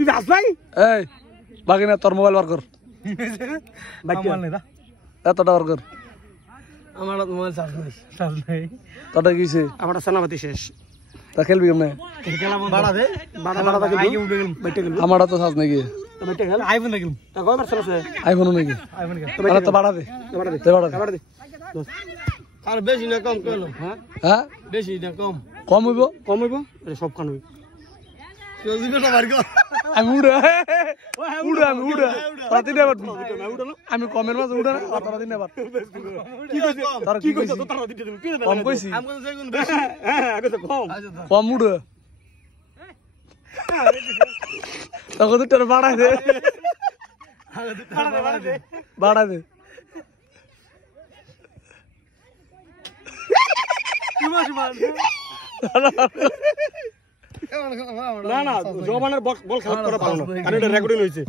তুই যাস নাই এই বাগিনা তোর মোবাইল বার কর এতটা বার কর আমার মোবাইল চার্জ নাই তোটা কিছে আমার সেনাপতি শেষ তা খেলবি কেমনে বাড়া দে বাড়া আগে উঠে গেলাম বাইটে গেলাম আমারটা তো সাজ নাকি বাইটে গেল আইফোন দেখলাম তা কয় বার আছে আইফোন নাকি আইফোন কে তাহলে তো বাড়া দে বাড়া দে দে বাড়া দে বাড়া দে আর বেশি না কম করলো হ্যাঁ হ্যাঁ বেশি না কম কম হইব হইব আরে সব খান হইব কেউ দিবে না বার কর আমি উড়া আমি উড়া রাতে নেবার আমি কমের মাঝে উড়া না রাতে নেবার কি কইছিস তার কি কইছিস তো তার দিতে দিবি কম কইছি আমি কইছি সেগুন বেশি হ্যাঁ আগে তো কম কম উড়া তখন তো তোর বাড়া দে বাড়া দে না না জবানের বল খেলা করা ভালো না কারণ এটা রেকর্ডিং হইছে